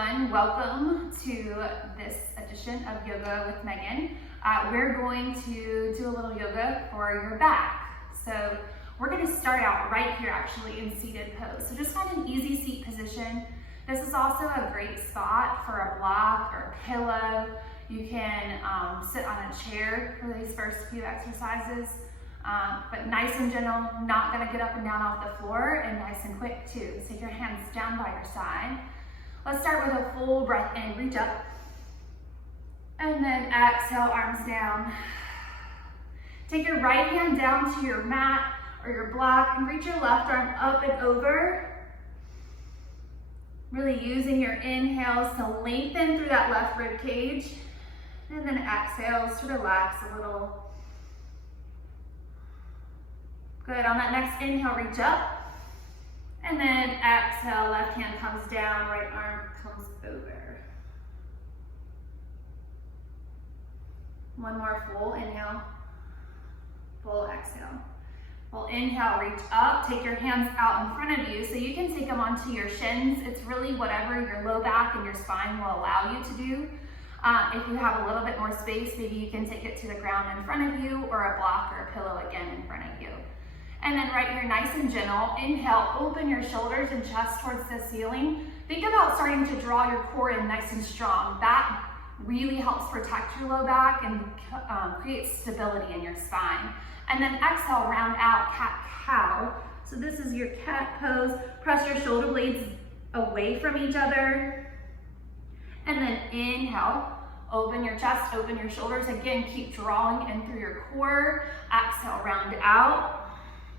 everyone, welcome to this edition of Yoga with Megan. We're going to do a little yoga for your back. So we're going to start out right here actually in seated pose. So just find an easy seat position. This is also a great spot for a block or a pillow. You can sit on a chair for these first few exercises, but nice and gentle, not going to get up and down off the floor, and nice and quick too. Take your hands down by your side. Let's start with a full breath in, reach up, and then exhale, arms down. Take your right hand down to your mat or your block and reach your left arm up and over. Really using your inhales to lengthen through that left rib cage, and then exhales to relax a little. Good, on that next inhale, reach up. And then exhale, left hand comes down, right arm comes over. One more full inhale, full exhale. Full inhale, reach up, take your hands out in front of you so you can take them onto your shins. It's really whatever your low back and your spine will allow you to do. If you have a little bit more space, maybe you can take it to the ground in front of you or a block or a pillow again in front of you. And then right here, nice and gentle, inhale, open your shoulders and chest towards the ceiling. Think about starting to draw your core in nice and strong. That really helps protect your low back and create stability in your spine. And then exhale, round out, cat-cow. So this is your cat pose. Press your shoulder blades away from each other. And then inhale, open your chest, open your shoulders. Again, keep drawing in through your core. Exhale, round out.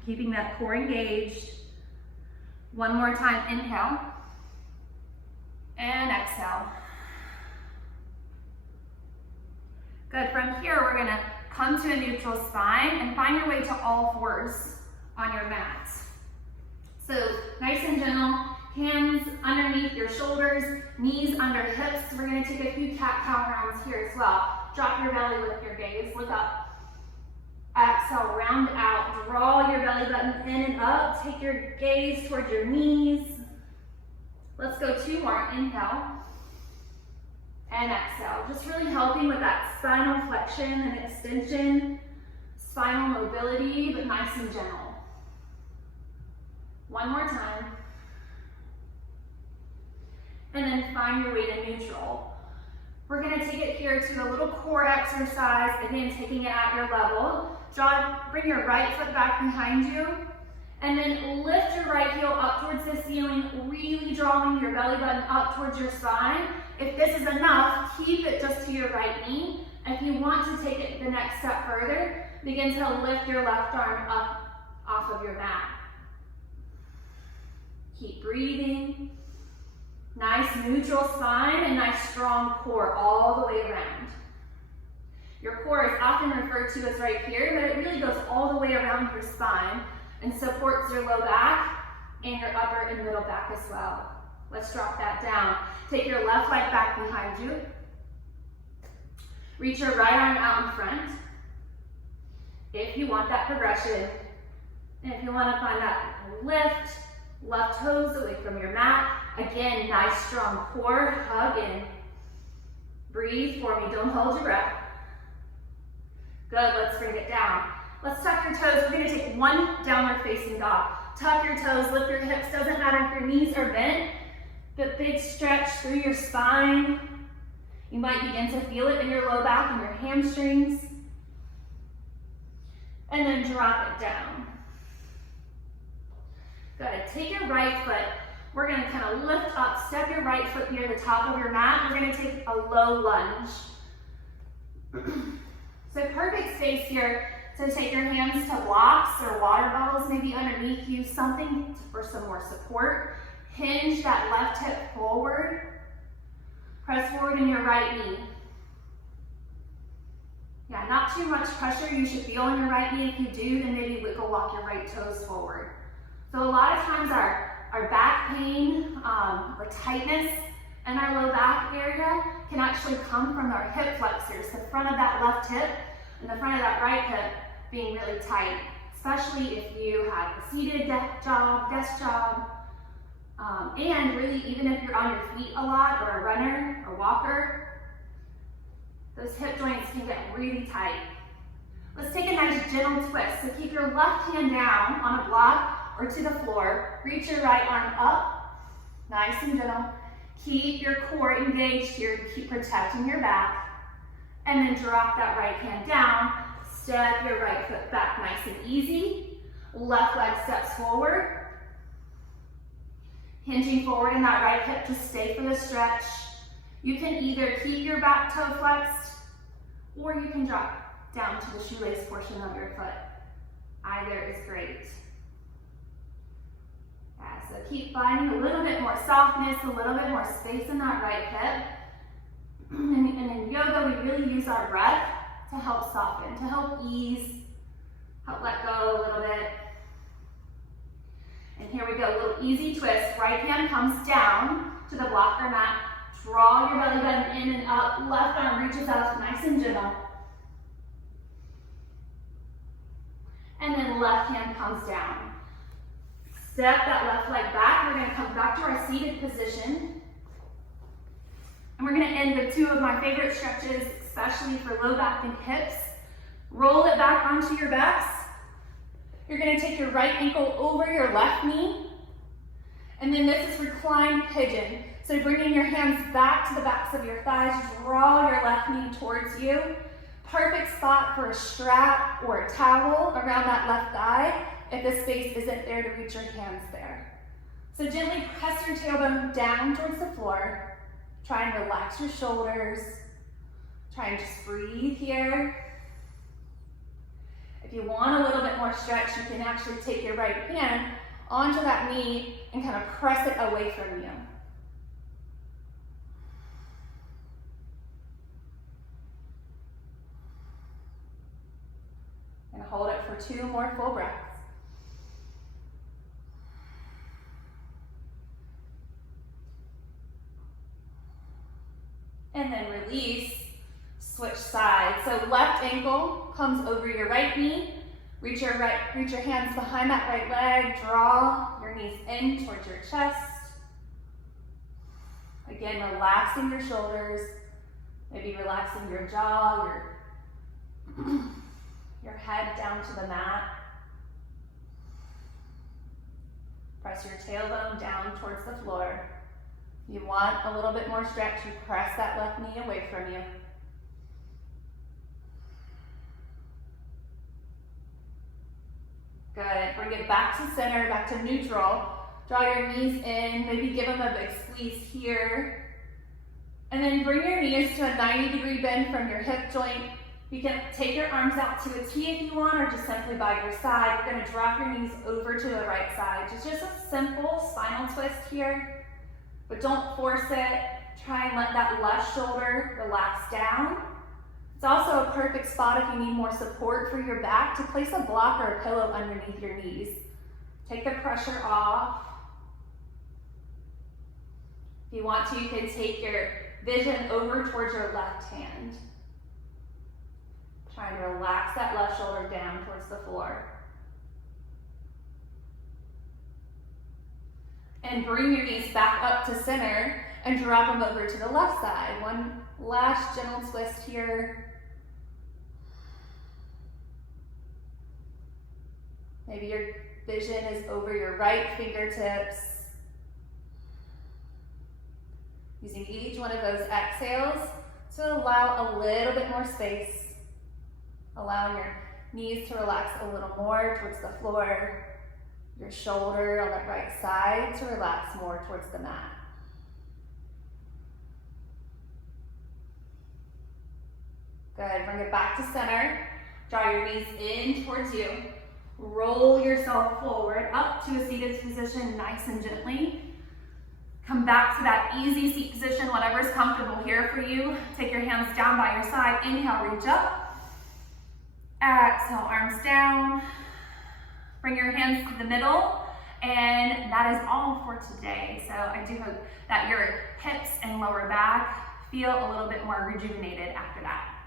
Keeping that core engaged. One more time, inhale. And exhale. Good, from here we're gonna come to a neutral spine and find your way to all fours on your mat. So nice and gentle, hands underneath your shoulders, knees under hips. We're gonna take a few cat-cow rounds here as well. Drop your belly with your gaze, look up. Exhale, round out, draw your belly button in and up. Take your gaze towards your knees. Let's go two more, inhale. And exhale, just really helping with that spinal flexion and extension, spinal mobility, but nice and gentle. One more time. And then find your way to neutral. We're gonna take it here to a little core exercise, again, taking it at your level. Bring your right foot back behind you, and then lift your right heel up towards the ceiling, really drawing your belly button up towards your spine. If this is enough, keep it just to your right knee. If you want to take it the next step further, begin to lift your left arm up off of your mat. Keep breathing. Nice neutral spine and nice strong core all the way around. Your core is often referred to as right here, but it really goes all the way around your spine and supports your low back and your upper and middle back as well. Let's drop that down. Take your left leg back behind you. Reach your right arm out in front. If you want that progression, and if you want to find that lift, left toes away from your mat. Again, nice strong core, hug in. Breathe for me, don't hold your breath. Good, let's bring it down. Let's tuck your toes. We're gonna take one downward facing dog. Tuck your toes, lift your hips. Doesn't matter if your knees are bent, but big stretch through your spine. You might begin to feel it in your low back and your hamstrings. And then drop it down. Good, take your right foot. We're gonna kind of lift up, step your right foot near the top of your mat. We're gonna take a low lunge. So perfect space here to take your hands to blocks or water bottles maybe underneath you, something for some more support. Hinge that left hip forward. Press forward in your right knee. Yeah, not too much pressure you should feel in your right knee. If you do, then maybe wiggle walk your right toes forward. So a lot of times our back pain or tightness in our low back area can actually come from our hip flexors, the front of that left hip and the front of that right hip being really tight, especially if you have a seated desk job, And really, even if you're on your feet a lot, or a runner or walker, those hip joints can get really tight. Let's take a nice gentle twist. So keep your left hand down on a block or to the floor. Reach your right arm up, nice and gentle. Keep your core engaged here to keep protecting your back. And then drop that right hand down. Step your right foot back nice and easy. Left leg steps forward. Hinging forward in that right hip to stay for the stretch. You can either keep your back toe flexed, or you can drop down to the shoelace portion of your foot. Either is great. Yeah, so keep finding a little bit more softness, a little bit more space in that right hip. And in yoga, we really use our breath to help soften, to help ease, help let go a little bit. And here we go, a little easy twist. Right hand comes down to the block or mat. Draw your belly button in and up. Left arm reaches out, nice and gentle. And then left hand comes down. Step that left leg back. We're gonna come back to our seated position. And we're gonna end with two of my favorite stretches, especially for low back and hips. Roll it back onto your backs. You're gonna take your right ankle over your left knee. And then this is reclined pigeon. So bringing your hands back to the backs of your thighs, draw your left knee towards you. Perfect spot for a strap or a towel around that left thigh if the space isn't there to reach your hands there. So gently press your tailbone down towards the floor. Try and relax your shoulders. Try and just breathe here. If you want a little bit more stretch, you can actually take your right hand onto that knee and kind of press it away from you. And hold it for 2 more full breaths. And then release, switch sides. So left ankle comes over your right knee. Reach your hands behind that right leg. Draw your knees in towards your chest. Again, relaxing your shoulders. Maybe relaxing your jaw, your head down to the mat. Press your tailbone down towards the floor. If you want a little bit more stretch, you press that left knee away from you. Good, bring it back to center, back to neutral. Draw your knees in, maybe give them a big squeeze here. And then bring your knees to a 90-degree bend from your hip joint. You can take your arms out to a T if you want, or just simply by your side. You're gonna drop your knees over to the right side. Just a simple spinal twist here, but don't force it. Try and let that left shoulder relax down. It's also a perfect spot if you need more support for your back to place a block or a pillow underneath your knees. Take the pressure off. If you want to, you can take your vision over towards your left hand. Trying to relax that left shoulder down towards the floor. And bring your knees back up to center and drop them over to the left side. One last gentle twist here. Maybe your vision is over your right fingertips. Using each one of those exhales to allow a little bit more space. Allowing your knees to relax a little more towards the floor. Your shoulder on that right side to relax more towards the mat. Good, bring it back to center. Draw your knees in towards you. Roll yourself forward up to a seated position nice and gently. Come back to that easy seat position, whatever's comfortable here for you. Take your hands down by your side. Inhale, reach up. Exhale, arms down. Bring your hands to the middle. And that is all for today. So I do hope that your hips and lower back feel a little bit more rejuvenated after that.